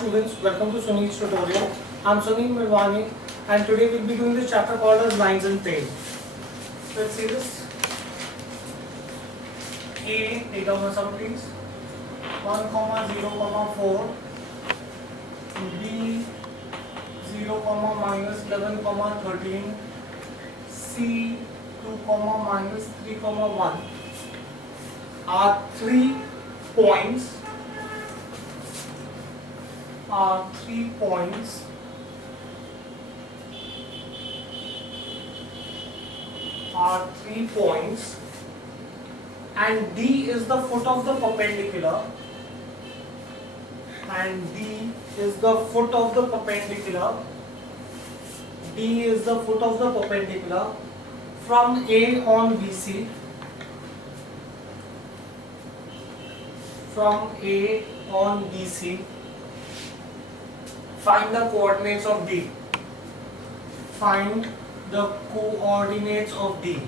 Students, welcome to Sunil's tutorial. I'm Sunil Mirwani and today we'll be doing this chapter called as lines and tail. Let's see this. A, take down the sum please. 1, 0, 4. B, 0, minus 11, 13. C, 2, minus 3, 1 are 3 points and D is the foot of the perpendicular from A on BC find the coordinates of D.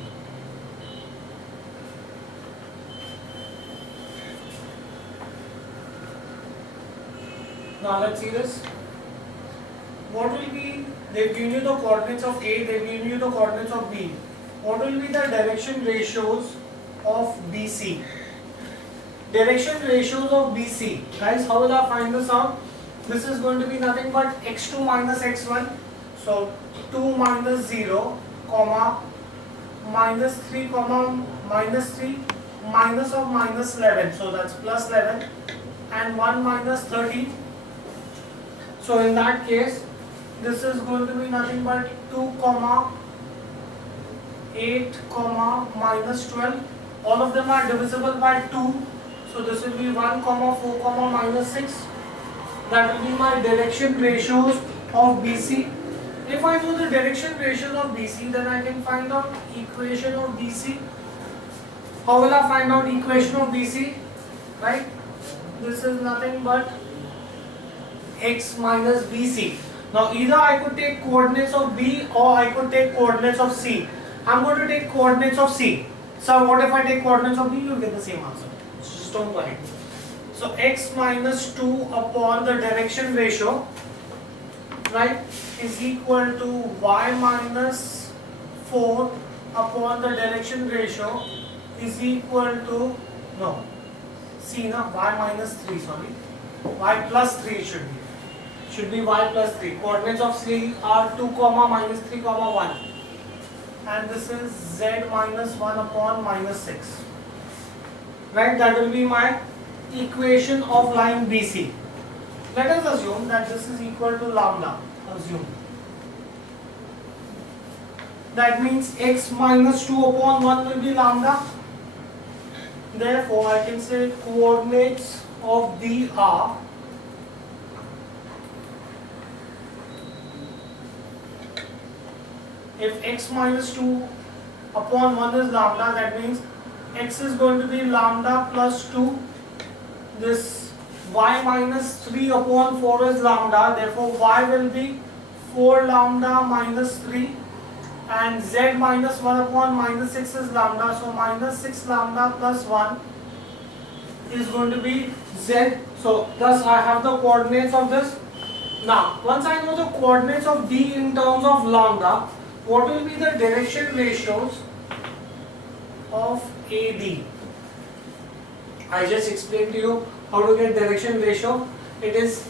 Now let's see this. What will be, they've given you the coordinates of A, they've given you the coordinates of B. What will be the direction ratios of BC? Direction ratios of BC. Guys, how will I find this out? This is going to be nothing but x2 minus x1. So 2 minus 0, comma, minus 3, minus 3, minus of minus 11. So that's plus 11 and 1 minus 13. So in that case, this is going to be nothing but 2, 8, minus 12. All of them are divisible by 2. So this will be 1, 4, minus 6. That will be my direction ratios of BC. If I know the direction ratios of BC, then I can find out equation of BC. How will I find out equation of BC? Right? This is nothing but x minus BC. Now either I could take coordinates of B or I could take coordinates of C. I'm going to take coordinates of C. So what if I take coordinates of B? You'll get the same answer. Just don't worry. So x minus 2 upon the direction ratio, right, is equal to y minus 4 upon the direction ratio is equal to, no, C na, y minus 3, sorry, y plus 3 should be y plus 3. Coordinates of C are 2, minus 3, 1. And this is z minus 1 upon minus 6. Right, that will be my equation of line BC. Let us assume that this is equal to lambda. Assume. That means x minus 2 upon 1 will be lambda. Therefore, I can say coordinates of D are if x minus 2 upon 1 is lambda, that means x is going to be lambda plus 2. This y minus 3 upon 4 is lambda, therefore y will be 4 lambda minus 3 and z minus 1 upon minus 6 is lambda, so minus 6 lambda plus 1 is going to be z. So thus I have the coordinates of this. Now once I know the coordinates of D in terms of lambda, what will be the direction ratios of AD? I just explained to you how to get direction ratio. It is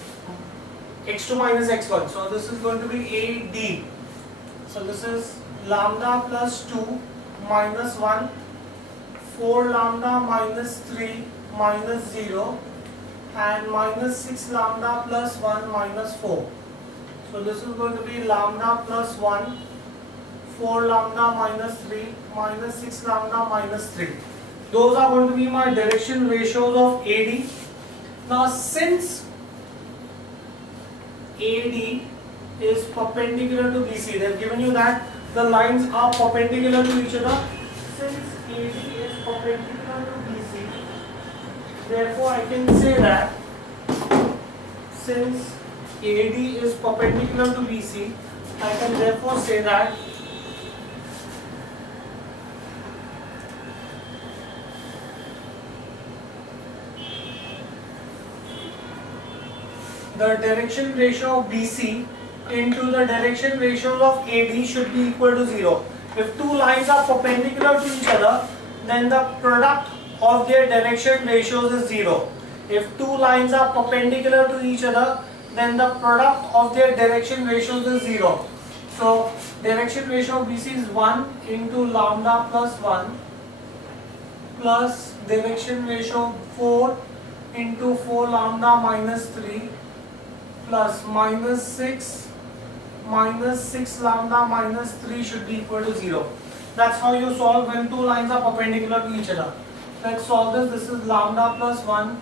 x2 minus x1. So this is going to be AD. So this is lambda plus 2 minus 1, 4 lambda minus 3 minus 0 and minus 6 lambda plus 1 minus 4. So this is going to be lambda plus 1, 4 lambda minus 3 minus 6 lambda minus 3. Those are going to be my direction ratios of AD. Now since AD is perpendicular to BC, they have given you that the lines are perpendicular to each other. Since AD is perpendicular to BC, therefore I can say that since AD is perpendicular to BC, I can therefore say that the direction ratio of BC into the direction ratios of AD should be equal to 0. If two lines are perpendicular to each other, then the product of their direction ratios is 0. If two lines are perpendicular to each other, then the product of their direction ratios is 0. So direction ratio of BC is 1 into lambda plus 1 plus direction ratio 4 into 4 lambda minus 3 plus minus 6 lambda minus 3 should be equal to 0. That's how you solve when two lines are perpendicular to each other. Let's solve this. This is lambda plus 1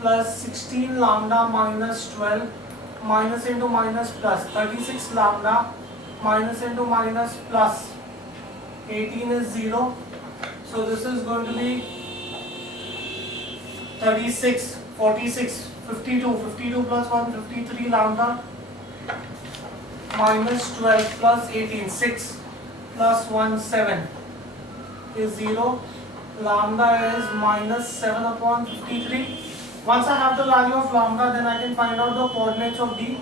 plus 16 lambda minus 12 minus into minus plus 36 lambda minus into minus plus 18 is 0. So this is going to be 36, 46, 52, 52 plus 1, 53 lambda minus 12 plus 18, 6 plus 1, 7 is 0. Lambda is minus 7 upon 53. Once I have the value of lambda, then I can find out the coordinates of D.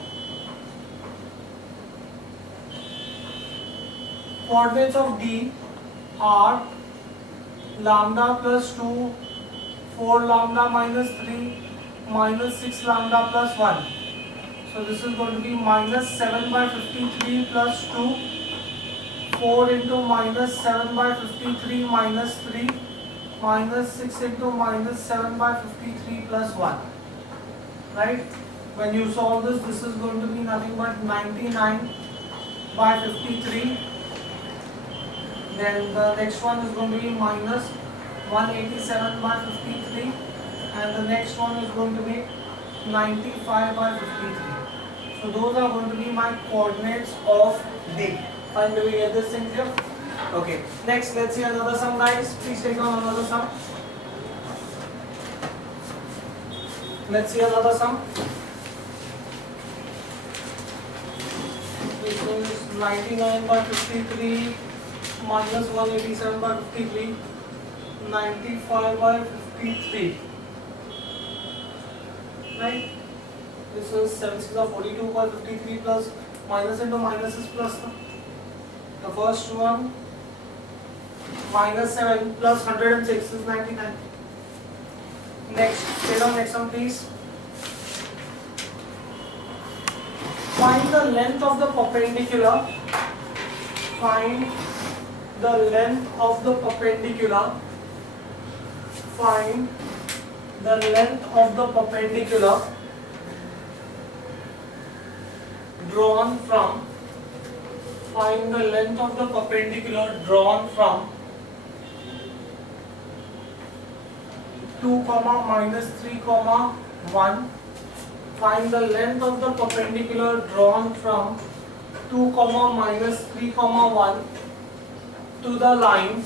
Coordinates of D are lambda plus 2, 4 lambda minus 3, minus 6 lambda plus 1. So this is going to be minus 7 by 53 plus 2, 4 into minus 7 by 53 minus 3, minus 6 into minus 7 by 53 plus 1. Right? When you solve this, this is going to be nothing but 99 by 53. Then the next one is going to be minus 187 by 53, and the next one is going to be 95 by 53. So those are going to be my coordinates of D. Fine, do we get this thing here? Okay. Next, let's see another sum, guys. Please take on another sum. Let's see another sum. This is 99 by 53 minus 187 by 53, 95 by 53. Right? This is 7 6 are 42 by 53 plus minus into minus is plus. The first one minus 7 plus 106 is 99. Next, take on next one, please. Find the length of the perpendicular. Find the length of the perpendicular. Find the length of the perpendicular drawn from. Find the length of the perpendicular drawn from 2 comma minus 3 comma 1. Find the length of the perpendicular drawn from 2 comma minus 3 comma 1 to the line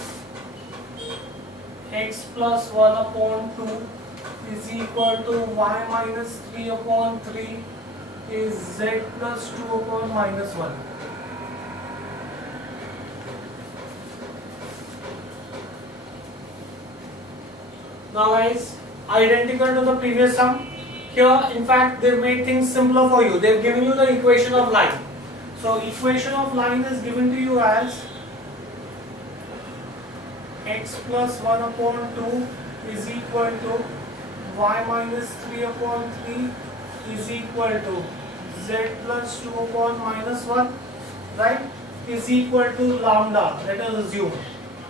x plus 1 upon 2 is equal to y minus 3 upon 3 is z plus 2 upon minus 1. Now guys, identical to the previous sum. Here in fact they've made things simpler for you. They've given you the equation of line. So equation of line is given to you as x plus 1 upon 2 is equal to y minus 3 upon 3 is equal to z plus 2 upon minus 1, right, is equal to lambda, let us assume.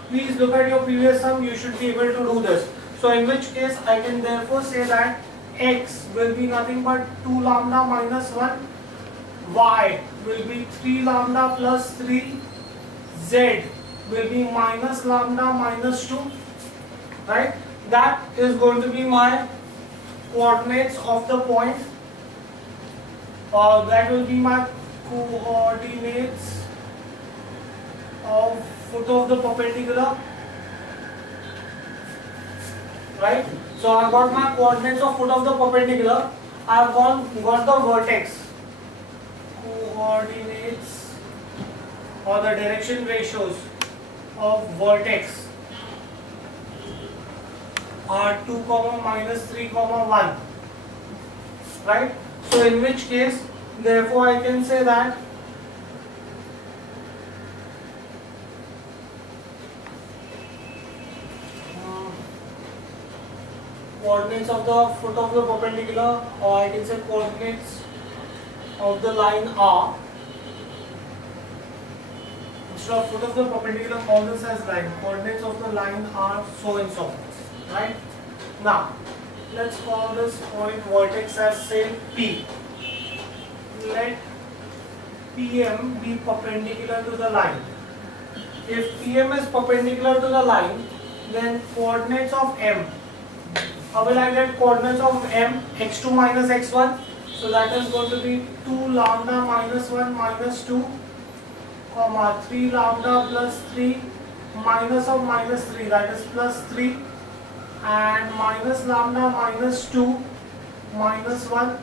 Please look at your previous sum, you should be able to do this. So in which case I can therefore say that x will be nothing but 2 lambda minus 1, y will be 3 lambda plus 3, z will be minus lambda minus 2, right? That is going to be my coordinates of the point, that will be my coordinates of foot of the perpendicular, right? So I got my coordinates of foot of the perpendicular. I have got the vertex. Coordinates or the direction ratios of vertex are 2 comma minus 3 comma 1, right? So in which case, therefore I can say that coordinates of the foot of the perpendicular, or I can say coordinates of the line are, instead of foot of the perpendicular, call this as line. Coordinates of the line are so and so, right? Now, let's call this point vertex as say P. Let PM be perpendicular to the line. If PM is perpendicular to the line, then coordinates of M. How will I get coordinates of M? X2 minus x1. So that is going to be 2 lambda minus 1 minus 2, comma 3 lambda plus 3 minus of minus 3, that is plus 3, and minus lambda minus 2 minus 1.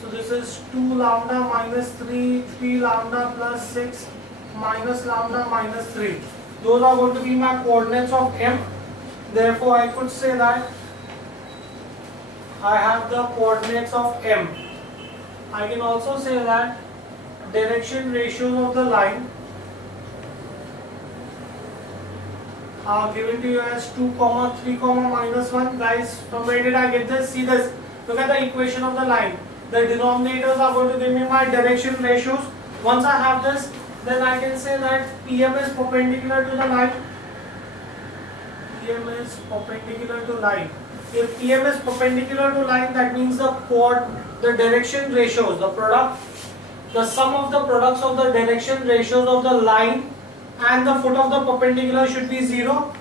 So this is 2 lambda minus 3, 3 lambda plus 6 minus lambda minus 3. Those are going to be my coordinates of M. Therefore I could say that I have the coordinates of M. I can also say that direction ratios of the line are given to you as 2, 3, minus 1. Guys, from where did I get this? See this. Look at the equation of the line. The denominators are going to give me my direction ratios. Once I have this, then I can say that PM is perpendicular to the line. PM is perpendicular to line. If PM is perpendicular to line, that means the direction ratios, the sum of the products of the direction ratios of the line and the foot of the perpendicular should be 0.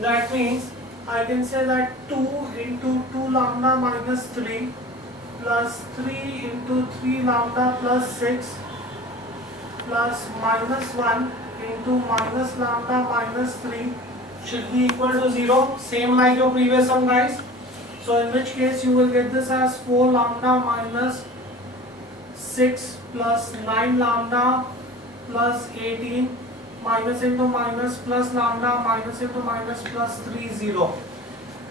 That means I can say that 2 into 2 lambda minus 3 plus 3 into 3 lambda plus 6 plus minus 1 into minus lambda minus 3 should be equal to 0. Same like your previous one, guys. So in which case you will get this as 4 lambda minus 6 plus 9 lambda plus 18 minus into minus plus lambda minus into minus plus 3, 0.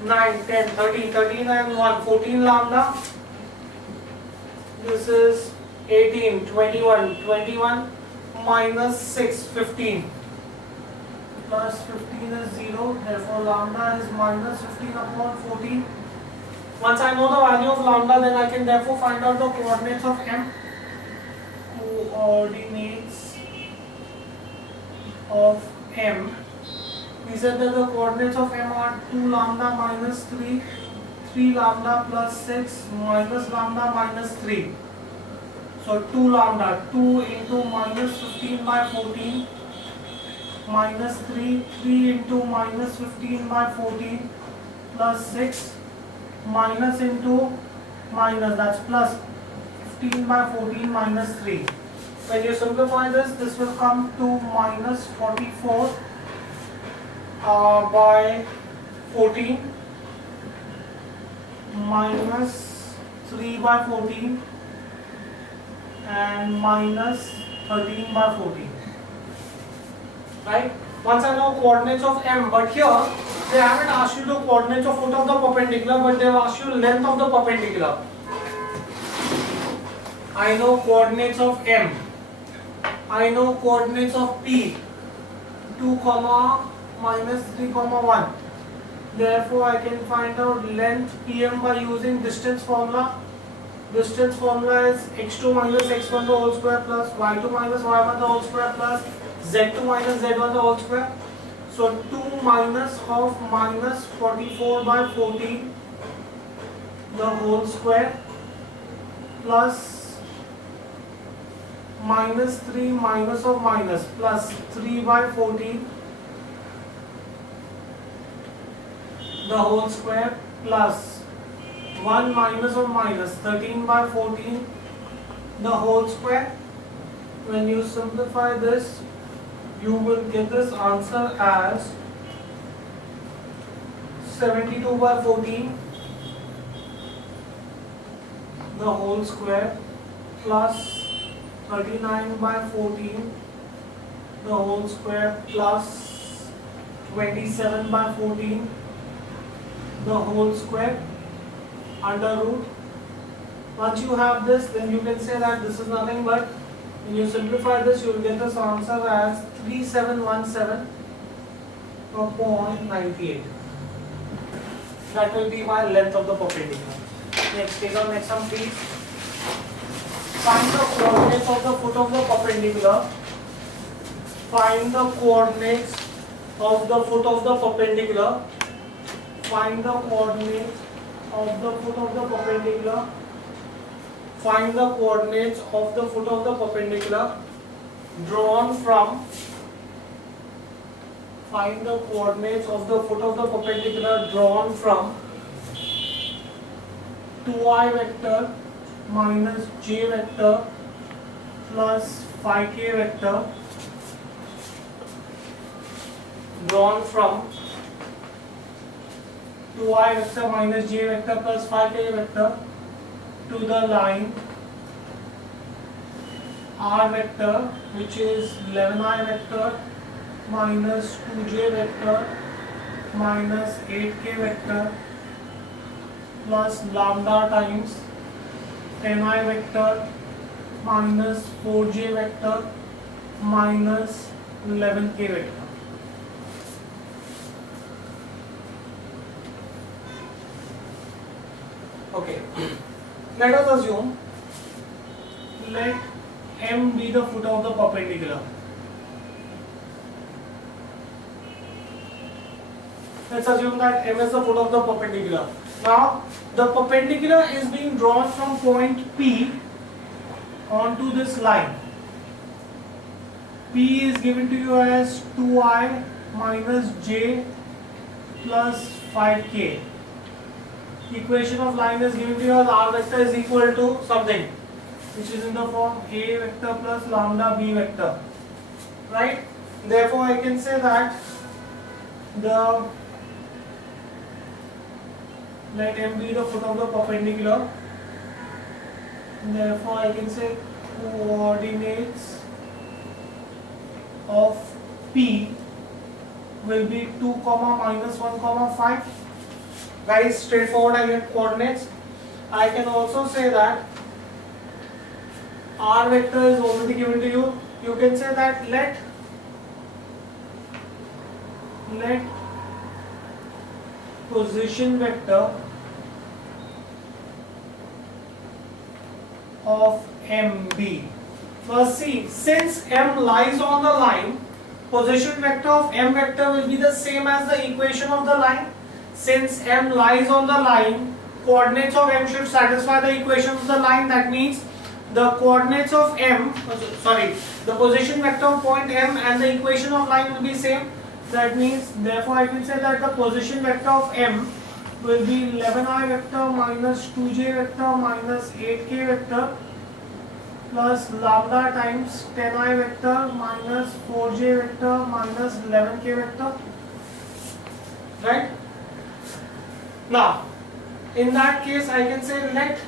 9, 10, 13, 13 and 1, 14 lambda. This is 18, 21, 21 minus 6, 15. Plus 15 is 0, therefore lambda is minus 15 upon 14. Once I know the value of lambda, then I can therefore find out the coordinates of M. Coordinates of M. We said that the coordinates of M are 2 lambda minus 3, 3 lambda plus 6 minus lambda minus 3. So 2 lambda, 2 into minus 15 by 14 minus 3, 3 into minus 15 by 14 plus 6 minus into minus, that's plus 15 by 14 minus 3. When you simplify this will come to minus 44 by 14 minus 3 by 14 and minus 13 by 14. Right? Once I know coordinates of M, but here they haven't asked you the coordinates of foot of the perpendicular, but they have asked you length of the perpendicular. I know coordinates of M. I know coordinates of P. 2, minus 3, 1. Therefore, I can find out length PM by using distance formula. Distance formula is x2 minus x1 the whole square plus y2 minus y1 the whole square plus z2 minus z1 the whole square. So 2 minus of minus 44 by 14 the whole square plus minus 3 minus of minus plus 3 by 14 the whole square plus 1 minus of minus 13 by 14 the whole square. When you simplify this, you will get this answer as 72 by 14 the whole square plus 39 by 14 the whole square plus 27 by 14 the whole square under root Once you have this, then you can say that this is nothing but, when you simplify this, you will get this answer as 3717.98. That will be my length of the perpendicular. Next, take our next one please. Find the coordinates of the foot of the perpendicular. Find the coordinates of the foot of the perpendicular. Find the coordinates of the foot of the perpendicular. Find the coordinates of the foot of the perpendicular drawn from. Find the coordinates of the foot of the perpendicular drawn from 2i vector minus j vector plus 5k vector, drawn from 2i vector minus j vector plus 5k vector to the line r vector, which is 11i vector minus 2j vector minus 8k vector plus lambda times 10i vector minus 4j vector minus 11k vector. Okay, let us assume, let M be the foot of the perpendicular. Let's assume that M is the foot of the perpendicular. Now, the perpendicular is being drawn from point P onto this line. P is given to you as 2i minus j plus 5k. Equation of line is given to you as r vector is equal to something, which is in the form a vector plus lambda b vector, right? Therefore, I can say that let M be the foot of the perpendicular. Therefore, I can say coordinates of P will be 2, minus 1, 5. Very straightforward, I get coordinates. I can also say that R vector is already given to you. You can say that let position vector of M be. First see, since M lies on the line, position vector of M vector will be the same as the equation of the line. Since M lies on the line, coordinates of M should satisfy the equation of the line. That means the coordinates of M, the position vector of point M and the equation of line will be same. That means, therefore, I can say that the position vector of M will be 11i vector minus 2j vector minus 8k vector plus lambda times 10i vector minus 4j vector minus 11k vector. Right? Now, in that case, I can say let,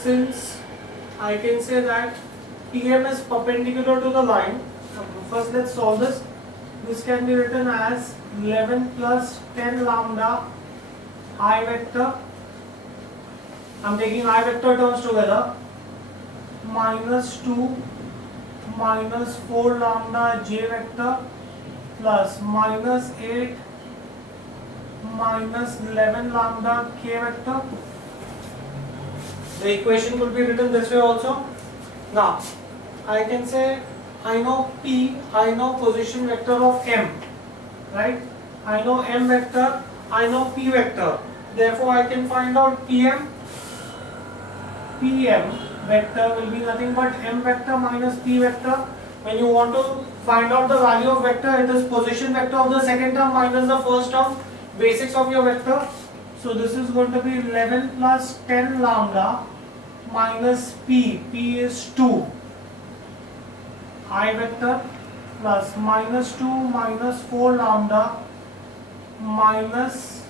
since I can say that PM is perpendicular to the line. First, let's solve this. This can be written as 11 plus 10 lambda I vector. I'm taking I vector terms together. Minus 2 minus 4 lambda j vector plus minus 8 minus 11 lambda k vector. The equation could be written this way also. Now, I can say I know P, I know position vector of M, right? I know M vector, I know P vector. Therefore, I can find out PM. PM vector will be nothing but M vector minus P vector. When you want to find out the value of vector, it is position vector of the second term minus the first term, basics of your vector. So this is going to be 11 plus 10 lambda minus P. P is 2. I vector plus minus 2 minus 4 lambda minus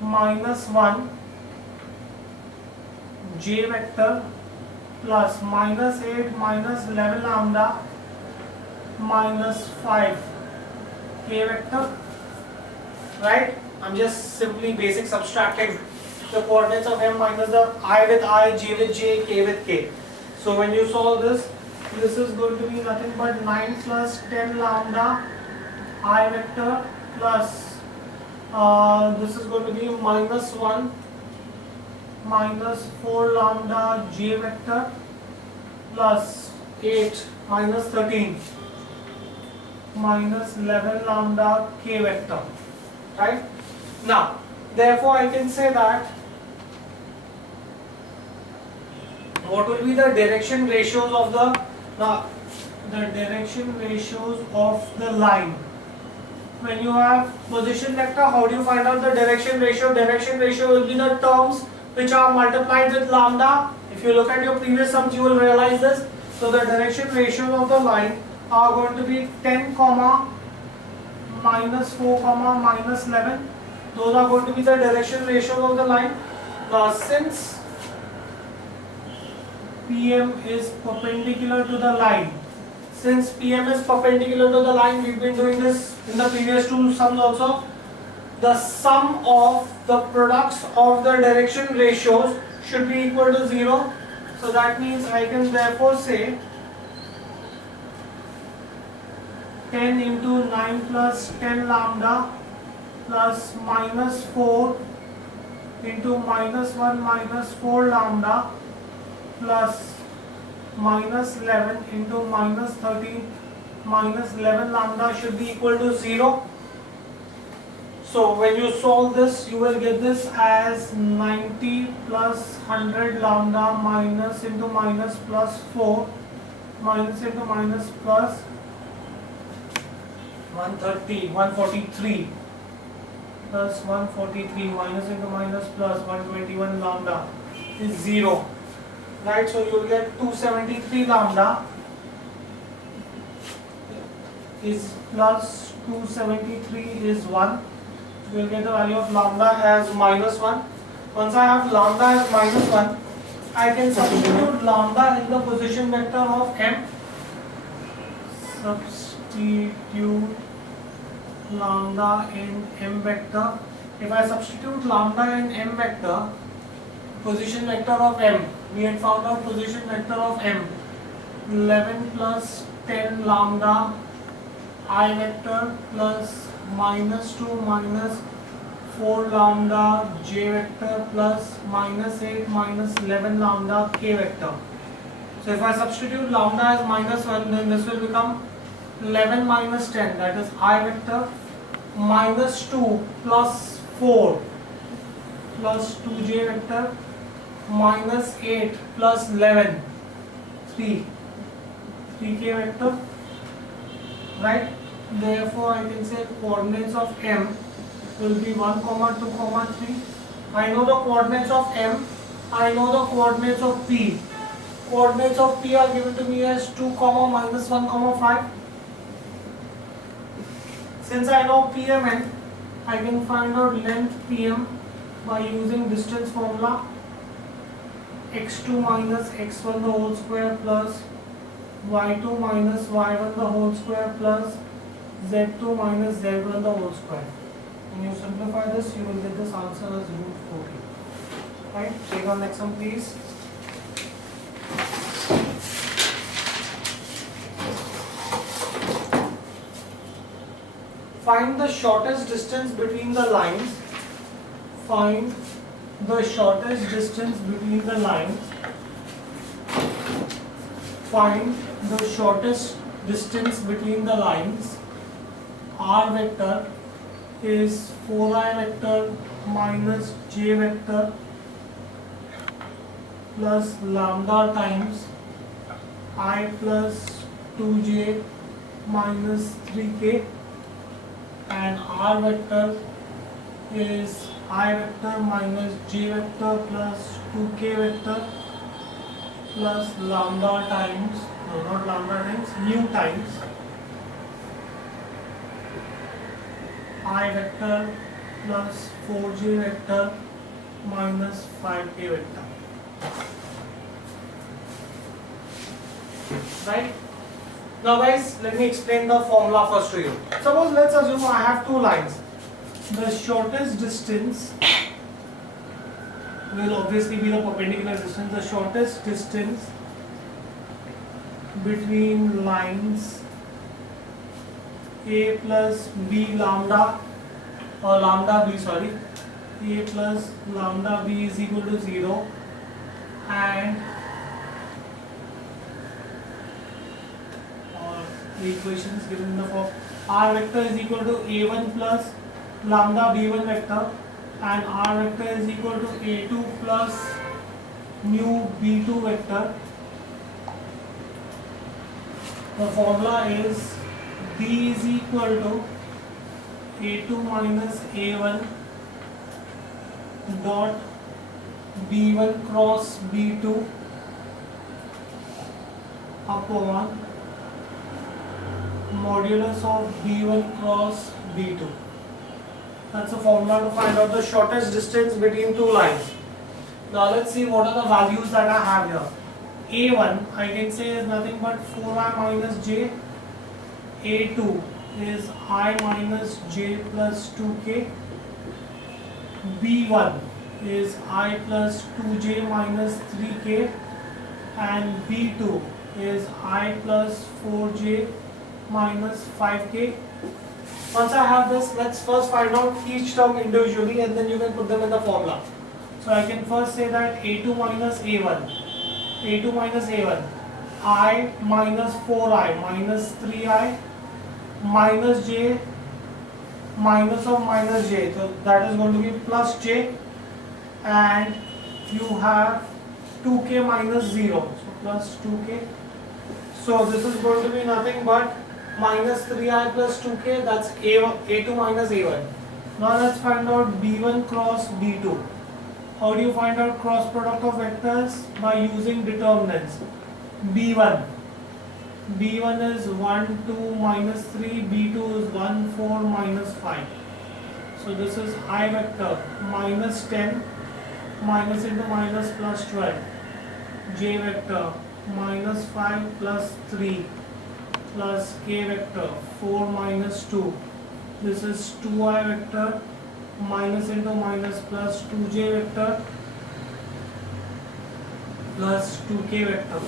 1 j vector plus minus 8 minus 11 lambda minus 5 k vector. Right? I'm just simply basic subtracting the coordinates of m minus the I with I, j with j, k with k. So when you solve this, this is going to be nothing but 9 plus 10 lambda I vector plus this is going to be minus 1 minus 4 lambda j vector plus 8 minus 13 minus 11 lambda k vector, right? Now, therefore I can say that what will be the direction ratios of the direction ratios of the line. When you have position vector, how do you find out the direction ratio? Direction ratio will be the terms which are multiplied with lambda. If you look at your previous sums, you will realize this. So the direction ratios of the line are going to be 10 comma minus 4 comma minus 11. Those are going to be the direction ratios of the line. Now since PM is perpendicular to the line, since PM is perpendicular to the line, we've been doing this in the previous two sums also. The sum of the products of the direction ratios should be equal to 0. So that means I can therefore say 10 into 9 plus 10 lambda plus minus 4 into minus 1 minus 4 lambda plus minus 11 into minus 13 minus 11 lambda should be equal to 0. So when you solve this, you will get this as 90 plus 100 lambda minus into minus plus 4 minus into minus plus 143 plus 143 minus into minus plus 121 lambda is 0. Right, so you will get 273 lambda is plus 273 is 1. You will get the value of lambda as minus 1. Once I have lambda as minus 1, I can substitute lambda in the position vector of m. Substitute lambda in m vector. If I substitute lambda in m vector, position vector of m, we had found out position vector of m, 11 plus 10 lambda I vector plus minus 2 minus 4 lambda j vector plus minus 8 minus 11 lambda k vector. So if I substitute lambda as minus 1, then this will become 11 minus 10, that is I vector, minus 2 plus 4 plus 2j vector minus 8 plus 11, 3k vector, right? Therefore I can say coordinates of m will be 1 comma 2 comma 3. I know the coordinates of m, I know the coordinates of p. Coordinates of p are given to me as 2 comma minus 1 comma 5. Since I know PMN, I can find out length PM by using distance formula. x2 minus x1 the whole square plus y2 minus y1 the whole square plus z2 minus z1 the whole square. When you simplify this, you will get this answer as root 40. Right? Take on next one, please. Find the shortest distance between the lines. Find the shortest distance between the lines. Find the shortest distance between the lines. R vector is 4i vector minus j vector plus lambda times I plus 2j minus 3k, and R vector is I vector minus j vector plus 2k vector plus lambda times, no, not lambda times, mu times I vector plus 4j vector minus 5k vector. Right? Now guys, let me explain the formula first to you. Suppose let's assume I have two lines. the shortest distance will obviously be the perpendicular distance. The shortest distance between lines A plus B lambda, or lambda B, sorry, A plus lambda B is equal to 0, and the equation is given in the form R vector is equal to A1 plus lambda B1 vector, and R vector is equal to A2 plus mu B2 vector. The formula is B is equal to A2 minus A1 dot B1 cross B2 upon modulus of B1 cross B2. That's a formula to find out the shortest distance between two lines. Now let's see what are the values that I have here. A1 I can say is nothing but 4I minus j. A2 is I minus j plus 2k. B1 is I plus 2j minus 3k, and B2 is I plus 4j minus 5k. Once I have this, let's first find out each term individually and then you can put them in the formula. So I can first say that A2 minus A1, A2 minus A1, I minus 4I minus 3I minus j minus of minus j, so that is going to be plus j, and you have 2k minus 0, so plus 2k. So this is going to be nothing but minus 3I plus 2k, that's A2 minus A1. Now let's find out B1 cross B2. How do you find out cross product of vectors? By using determinants. B1 is 1, 2, minus 3, B2 is 1, 4, minus 5. So this is I vector minus 10, minus into minus plus 12. J vector minus 5 plus 3 plus k vector 4 minus 2. This is 2I vector minus into minus plus 2j vector plus 2k vector.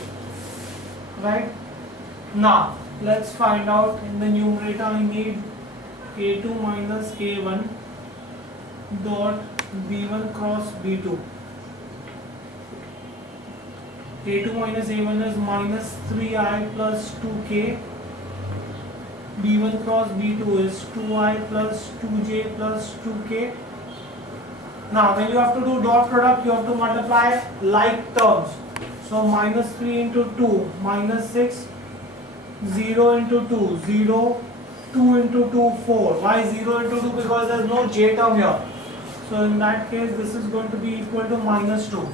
Right? Now let's find out in the numerator I need A2 minus A1 dot B1 cross B2. A2 minus A1 is minus 3I plus 2k. B1 cross B2 is 2I plus 2j plus 2k. Now when you have to do dot product, you have to multiply like terms. So minus 3 into 2, minus 6, 0 into 2, 0, 2 into 2, 4. Why 0 into 2? Because there is no j term here. So in that case, this is going to be equal to minus 2.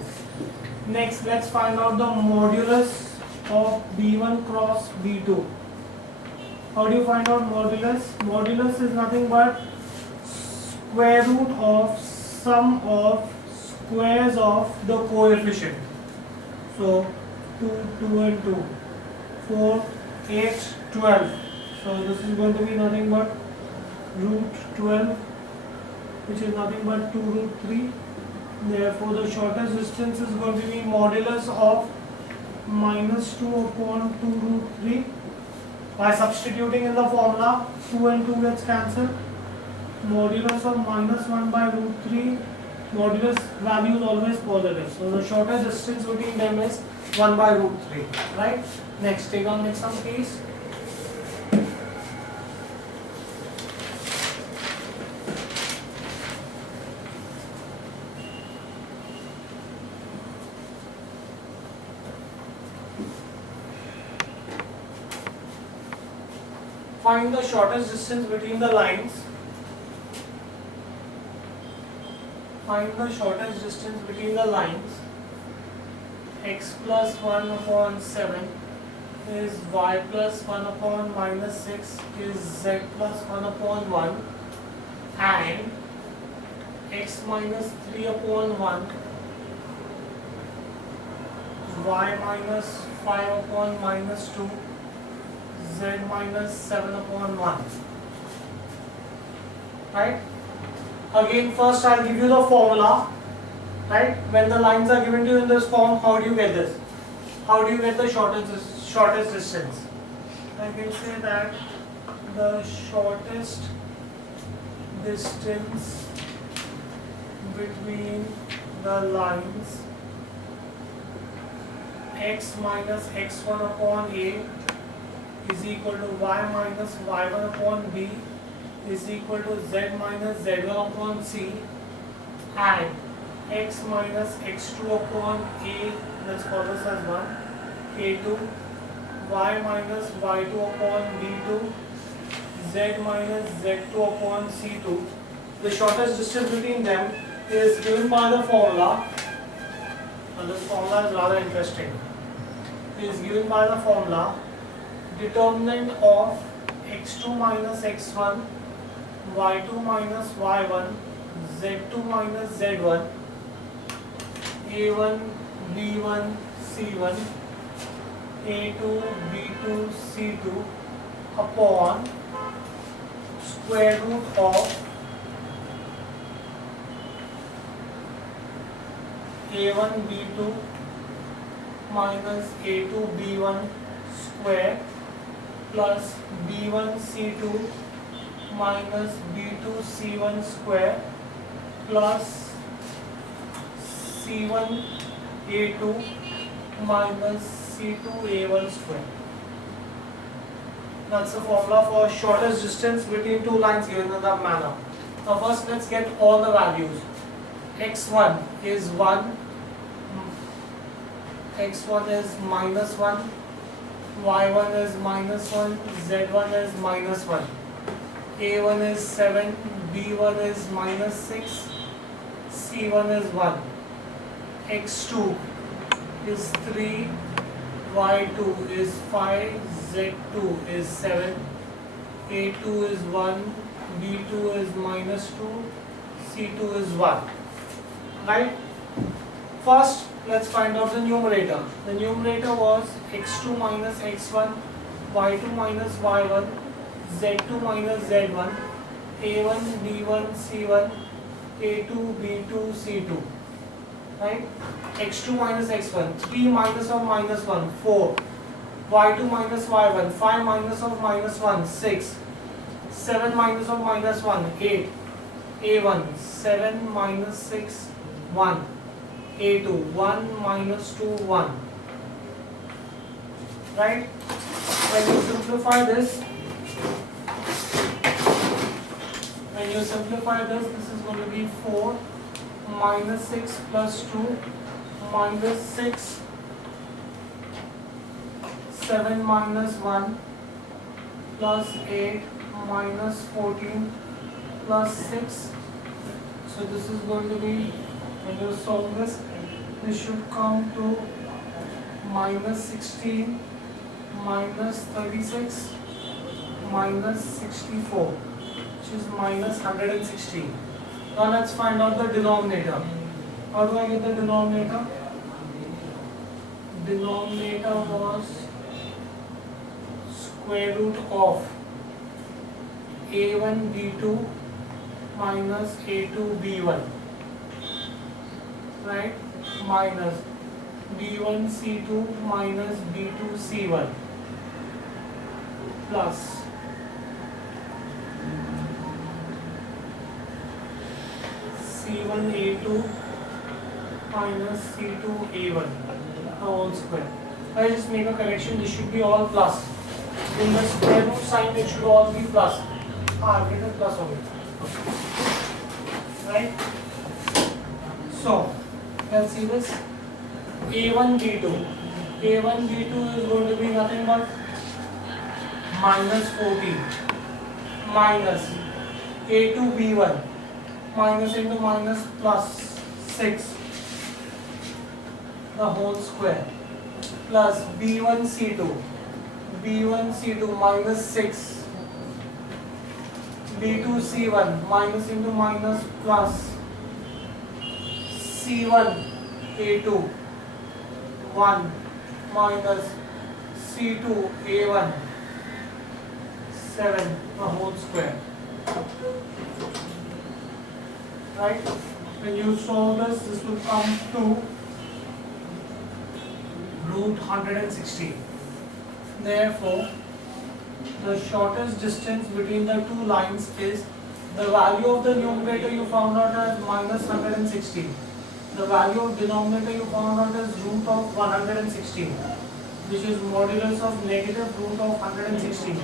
Next, let's find out the modulus of B1 cross B2. How do you find out modulus? Modulus is nothing but square root of sum of squares of the coefficient. So 2, 2 and 2, 4, 8, 12. So this is going to be nothing but root 12, which is nothing but 2 root 3. Therefore the shortest distance is going to be modulus of minus 2 upon 2 root 3. By substituting in the formula, 2 and 2 gets cancelled. Modulus of minus 1 by root 3, modulus value is always positive. So the shortest distance between them is 1 by root 3. Right? Next, take on next sum please. Find the shortest distance between the lines. Find the shortest distance between the lines. X plus 1 upon 7 is y plus 1 upon minus 6 is z plus 1 upon 1, and x minus 3 upon 1 y minus 5 upon minus 2 z minus 7 upon 1. Right? Again, first I'll give you the formula, right? When the lines are given to you in this form, how do you get this? How do you get the shortest distance? I can say that the shortest distance between the lines x minus x1 upon a is equal to y minus y1 upon b is equal to z minus z1 upon c, and x minus x2 upon a, let's call this as 1, a2, y minus y2 upon b2, z minus z2 upon c2. The shortest distance between them is given by the formula, and this formula is rather interesting. It is given by the formula determinant of x2 minus x1, y2 minus y1, z2 minus z1, a1, b1, c1, a2, b2, c2 upon square root of a1, b2 minus a2, b1 square plus b1, c2 minus b2, c1 square plus c1, a2 minus c2, a1 square. That's the formula for shortest distance between two lines given in that manner. Now first let's get all the values. x1 is 1, x1 is minus 1, y1 is minus 1, z1 is minus 1, a1 is 7, b1 is minus 6, c1 is 1, x2 is 3, y2 is 5, z2 is 7, a2 is 1, b2 is minus 2, c2 is 1. Right? First, let's find out the numerator. The numerator was x2 minus x1, y2 minus y1, z2 minus z1, a1, b1, c1, a2, b2, c2. Right? x2 minus x1, 3 minus of minus 1, 4, y2 minus y1, 5 minus of minus 1, 6, 7 minus of minus 1, 8, a1, 7 minus 6, 1, a2, 1 minus 2, 1. Right? When you simplify this, this is going to be 4 minus 6 plus 2 minus 6, 7 minus 1 plus 8 minus 14 plus 6. So this is going to be, when you solve this, this should come to minus 16 minus 36 minus 64, which is minus 116. Now let's find out the denominator. How do I get the denominator? Denominator was square root of a1 b2 minus a2 b1, right, minus b1 c2 minus b2 c1 plus c1 a2 minus c2 a1 whole square. I just make a correction, this should be all plus. In the square root sign it should all be plus. Get a plus of it. Right? So, let's see this. a1 b2. a1 b2 is going to be nothing but minus 14 minus a2 b1 minus into minus plus 6 the whole square plus b1 c2 minus 6 b2 c1 minus into minus plus c1 a2 1 minus c2 a1 7 the whole square. right? When you solve this, this will come to root 116. Therefore, the shortest distance between the two lines is the value of the numerator you found out as minus 116. The value of denominator you found out as root of 116, which is modulus of negative root of 116.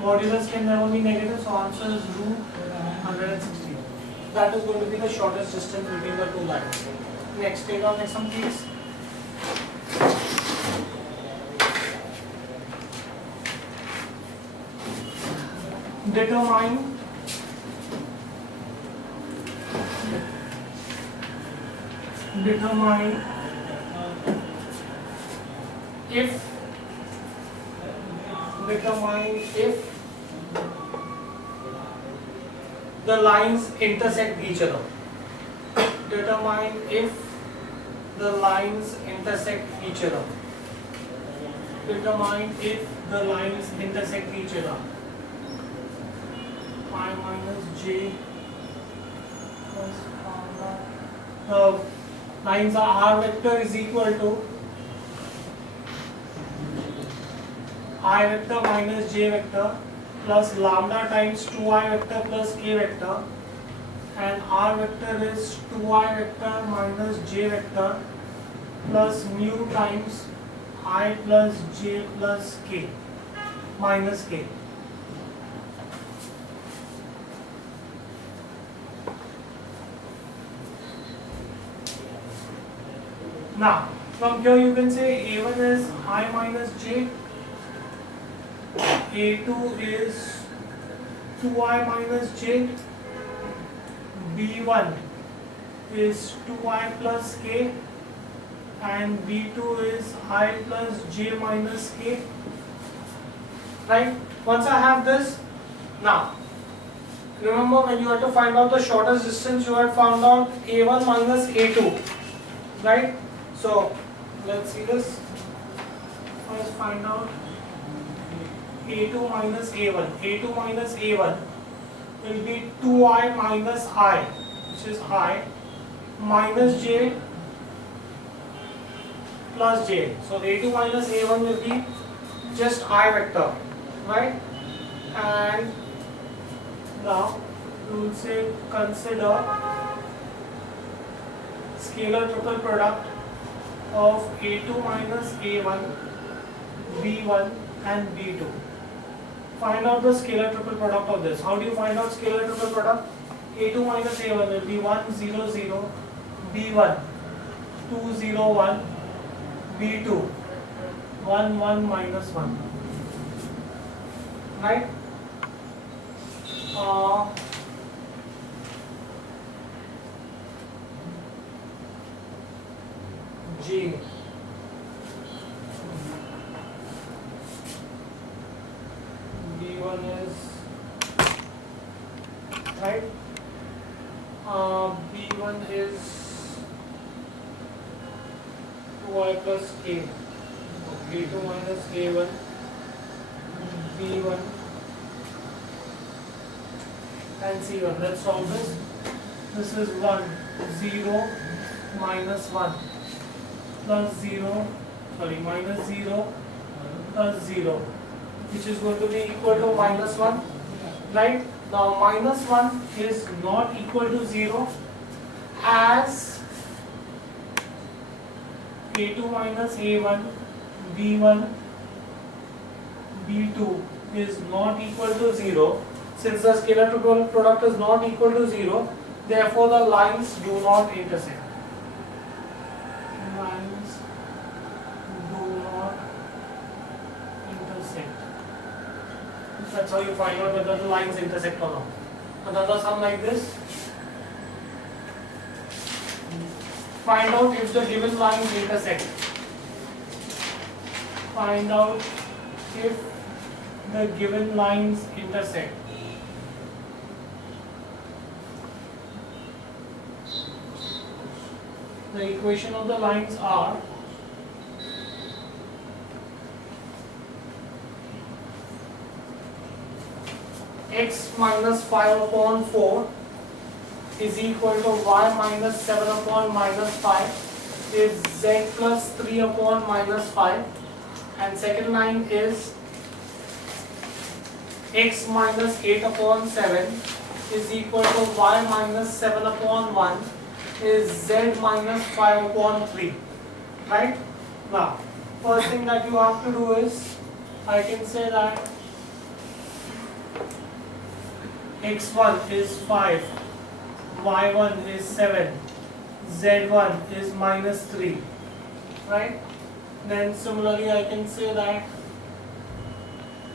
Modulus can never be negative, so answer is root 116. That is going to be the shortest distance between the two lines. Next, take our next one, please. Determine if the lines intersect each other. Determine if the lines intersect each other. Determine if the lines intersect each other. I minus j plus the lines are r vector is equal to I vector minus j vector plus lambda times 2i vector plus k vector, and r vector is 2i vector minus j vector plus mu times I plus j plus k minus k. Now, from here you can say A1 is I minus j, A2 is 2i minus j, B1 is 2i plus k, and B2 is I plus j minus k. Right? Once I have this, now remember when you had to find out the shortest distance, you had found out A1 minus A2. Right? So let's see this. Let's find out A2 minus A1. A2 minus A1 will be 2i minus I, which is I, minus j plus j. So A2 minus A1 will be just I vector, right? And now we will say consider scalar triple product of A2 minus A1, B1 and B2. Find out the scalar triple product of this. How do you find out scalar triple product? A2 minus A1 will be 1, 0, 0, B1, 2, 0, 1, B2, 1, 1, minus 1. Right? G. B1 is right. B1 is 2i plus k. B2 minus A1. B1 and C1. Let's solve this. This is 1, 0, minus 1. Plus 0, minus 0 plus 0, which is going to be equal to minus 1, right? Now minus 1 is not equal to 0 as A2 minus A1, B1, B2 is not equal to 0. Since the scalar triple product is not equal to 0, therefore the lines do not intersect. Lines do not intersect. That's how you find out whether the lines intersect or not. Another sum like this. Find out if the given lines intersect. Find out if the given lines intersect. The equation of the lines are x minus 5 upon 4 is equal to y minus 7 upon minus 5 is z plus 3 upon minus 5, and second line is x minus 8 upon 7 is equal to y minus 7 upon 1 is z minus 5 upon 3, right? Now, first thing that you have to do is, I can say that x1 is 5, y1 is 7, z1 is minus 3, right? Then similarly I can say that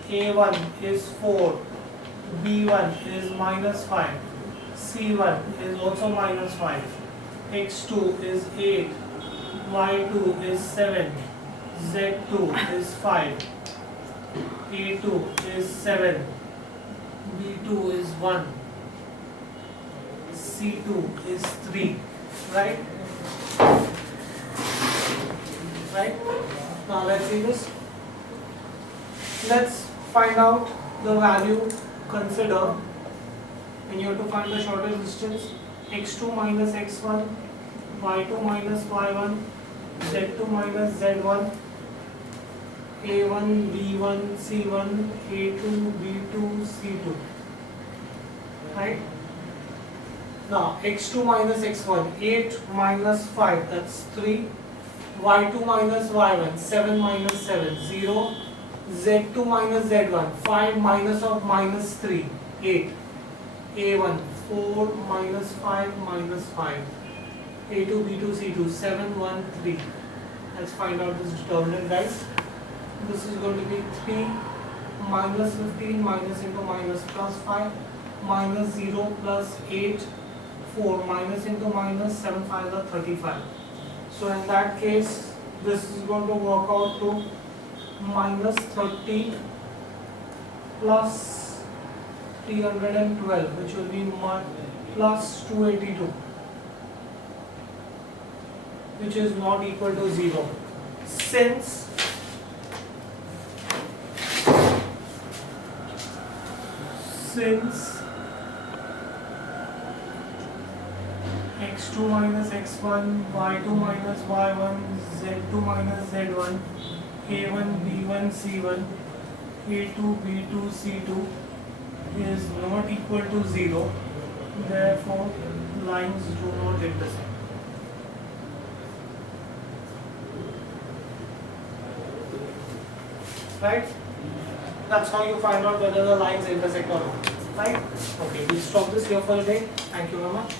a1 is 4, b1 is minus 5, c1 is also minus 5, x2 is 8, y2 is 7, z2 is 5, a2 is 7, b2 is 1, c2 is 3, right? Right? Now let's see this. Let's find out the value. Consider, and you have to find the shortest distance, x2 minus x1, y2 minus y1, z2 minus z1, a1, b1, c1, a2, b2, c2, right? Now x2 minus x1, 8 minus 5, that's 3, y2 minus y1, 7 minus 7, 0, z2 minus z1, 5 minus of minus 3, 8, a1, 4 minus 5 minus 5, a2, b2, c2, 7, 1, 3. Let's find out this determinant, guys. This is going to be 3 minus 15 minus into minus plus 5 minus 0 plus 8, 4 minus into minus, 7 5 are 35. So in that case, this is going to work out to minus 30 plus 312, which will be plus 282, which is not equal to 0. Since x2 minus x1, y2 minus y1, z2 minus z1, a1, b1, c1, a2, b2, c2 is not equal to 0, therefore lines do not intersect. Right? That's how you find out whether the lines intersect or not. Right? Okay, we'll stop this here for the day. Thank you very much.